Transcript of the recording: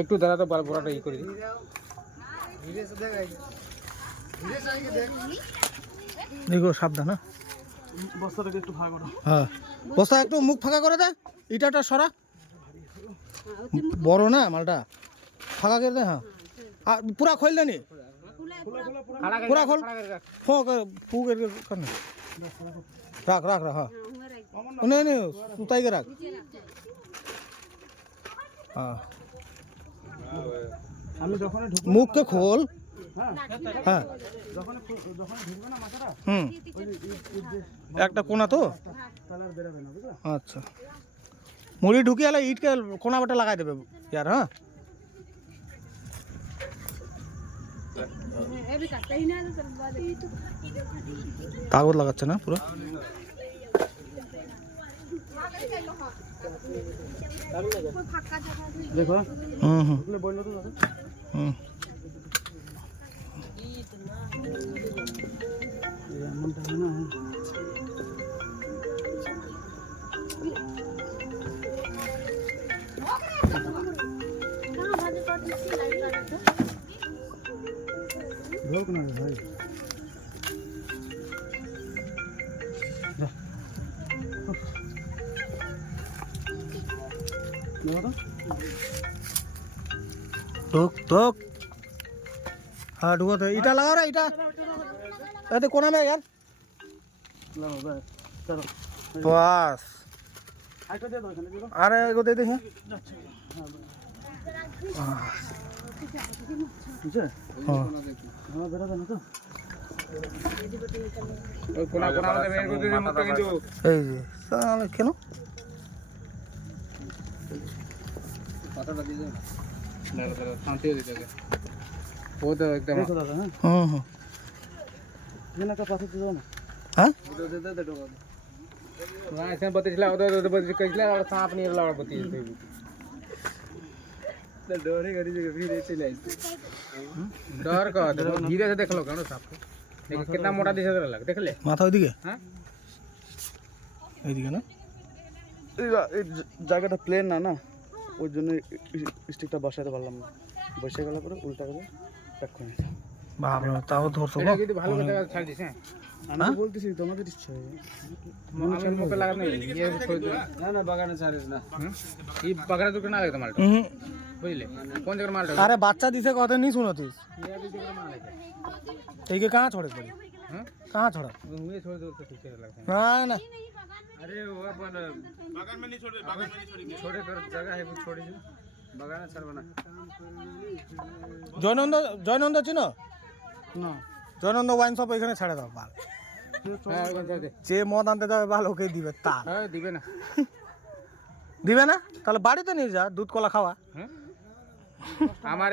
একটু দাঁড়া তো বড়াটা ই করে দিই। দেখো সাবধান, হ্যাঁ বস্তাটাকে একটু ফাঁকা করো। হ্যাঁ বস্তা একটু মুখ ফাঁকা করে দে, ইটাটা সরা, বড় না মালটা, ফাঁকা করে দে। হ্যাঁ আর পুরা খোল দেনি, পুরা খোল, ফুক রাখ রাখ রাখ, হ্যাঁ नहीं नहीं उताई के रख। हाँ मुख के खोल। हाँ একটা কোনা তো আচ্ছা মুড়ি ঢুকিয়ে আলে ইট के কোনা বাটা লাগাই দেবে यार। हाँ কাগজ লাগাচ্ছে না পুরো। দেখো বললো তো দাদা। না ভাই ढोक ढोक। हाँ ढुको तो ईटा लगाओ रे ईटा, अरे कोना में यार बस। अरे एगो दे दे हैं। हाँ কোনা কোনা মধ্যে বের করে দিলে মুখটা কিন্তু এই যে সালে কেন পাতাটা দিয়ে দাও না দাদা শান্তি হয়ে যাবে ও তো একদম দেখো দাদা। হ্যাঁ हाँ हाँ बिना का पास दे दो ना। हाँ दे दे दे दो ना ऐसे बतिला उधर बति कइला और सांप नहीं लड़ बति तो डरे करी जगह फिर ऐसे ले डर का धीरे से देख लो कानो सांप को देख कितना मोटा दिख रहा है देख ले माथा ওইদিকে। हां এইদিকে না এই জায়গাটা প্লেন না না ওই জন্য স্টিকটা বসাতে পারলাম না, বসে গেল পরে উল্টা করে প্যাক করে নিলাম। বাপ রে তাও ধরছো এটা যদি ভালো করে ছাড় দিস। হ্যাঁ আমি তো বলতেছি তোমাদের ইচ্ছা আমি মুখে লাগা नहीं ये छोड़ दो ना ना বাগানে ছাড়িস না। এই বাগানে তো না লাগে মালটা বুঝলে কোন জায়গার মালটা। अरे बच्चा दिसे कहते नहीं सुनतीस ये भी जगह माल है ठीक है कहाँ छोड़े पड़ी। हां कहाँ छोड़ा मुझे छोड़ दो तो ठीक लगता है। ना ना अरे वो अपन बागान में नहीं छोड़े, बागान में नहीं छोड़ेंगे, छोड़े कर जगह है वो छोड़ी जो बागान छाड़बना। জয়নন্দ চিনো না জয়নন্দ ওয়াইন শপ ওইখানে ছেড়ে দাও বাল। হ্যাঁ ওখানে ছেড়ে দে। যে মদ আনতে যাবে বাল ওকে দিবে তার হ্যাঁ দিবে না দিবে না তাহলে বাড়িতে নিয়ে যা দুধ কলা খাওয়া। হ্যাঁ আমার